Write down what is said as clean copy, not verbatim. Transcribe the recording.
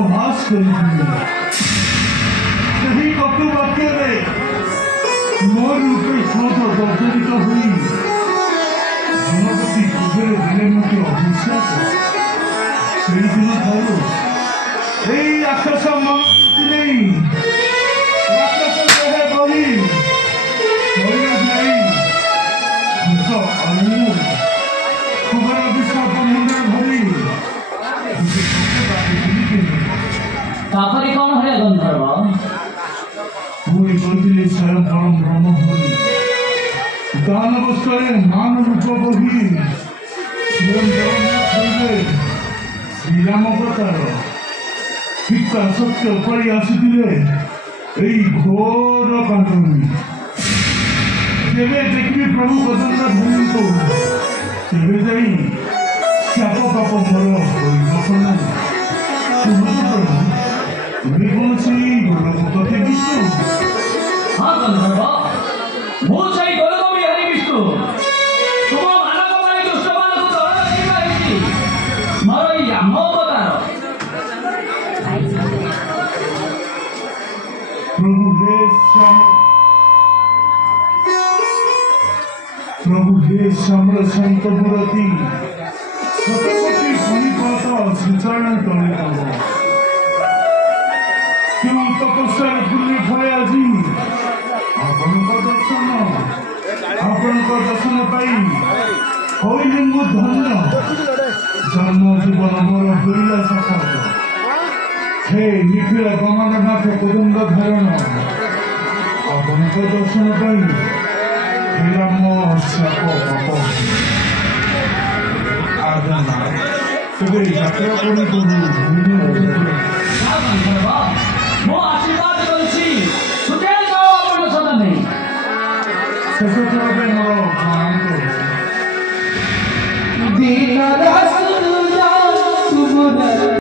ସହବାସ କରିଥିଲି ସେହି କଟୁ ବାକ୍ୟରେ ମୋ ରୂପେ କ୍ରୋଧ ଜର୍ଜରିତ ହୋଇ ଜନପତି କ୍ରୋଧରେ ଦେଲେ ମୋତେ ଅବିଶ୍ୱାସ। ସେଇଦିନ ଠାରୁ ଏଇ ରାକ୍ଷସ ମନକୁ ନେଇ ରାକ୍ଷସ ଦେହେ ବହି ଶରୀର ଯାଇ ଘୋଷ ଅରଣ୍ୟ ଖବର ବିଶ୍ୱାସ ମୁଣ୍ଡରେ ଧରି ତାପରେ କଣ ହେଲା ଗନ୍ଧର୍ବ? ପୁଣି କହିଥିଲି ସ୍ୱୟଂ ପରମ ବ୍ରହ୍ମ ହୋଇ ଦାନବସ୍ତ୍ରରେ ମାନ ରୂପ ବହି ସ୍ୱୟଂ ଜଗନ୍ନାଥ କହିଲେ ଶ୍ରୀରାମ ଅବତାର ପିତା ସତ୍ୟ ପରି ଆସିଥିଲେ ଏଇ ଘୋର କାନ୍ତୁଣି। ଯେବେ ଦେଖିବି ପ୍ରଭୁ କଦଣ୍ଡ ଭୂମିକୁ ତେବେ ଯାଇ ଚାପ ପାପ ମୋର ହୋଇବ ନାହିଁ। তুমি বলছি গোলকপতি বিষ্ণু। হ্যাঁ গন্ধর্ব, ମୁଁ ସେଇ ଗୋଲକ ବିହାରୀ ବିଷ୍ଣୁ। ତୁମ ମାନଙ୍କ ପାଇଁ ଦୁଷ୍ଟମାନଙ୍କୁ ଦଳ ରଖିବା ହେଇଛି ମୋର ଏଇ ରାମ ଅବତାର। ପ୍ରଭୁ ହେ ଶ୍ୟାମଳ ସନ୍ତ ମୂରତି ଶତପତି ଶନିପଥ ଶ୍ରୀଚରଣ ତଳେ ତବ କେଉଁ ତପସ୍ୟାରେ ପୂର୍ଣ୍ଣ ଫଳେ ଆଜି ଆପଣଙ୍କ ଦର୍ଶନ ପାଇ ହୋଇଲି ମୁଁ ଧନ୍ୟ। ଜନ୍ମ ଜୀବନ ମୋର ହୋଇଲା ସଫଳ। ହେ ନିଖିଳ ଗମନନାଥ କୁଦୁଣ୍ଡ ଧାରଣ ଆପଣଙ୍କ ଦର୍ଶନ ପାଇ ହେଲା ମୋ ଶ୍ରାପ ପାପ। ତେବେ ଯାତ୍ରା କରି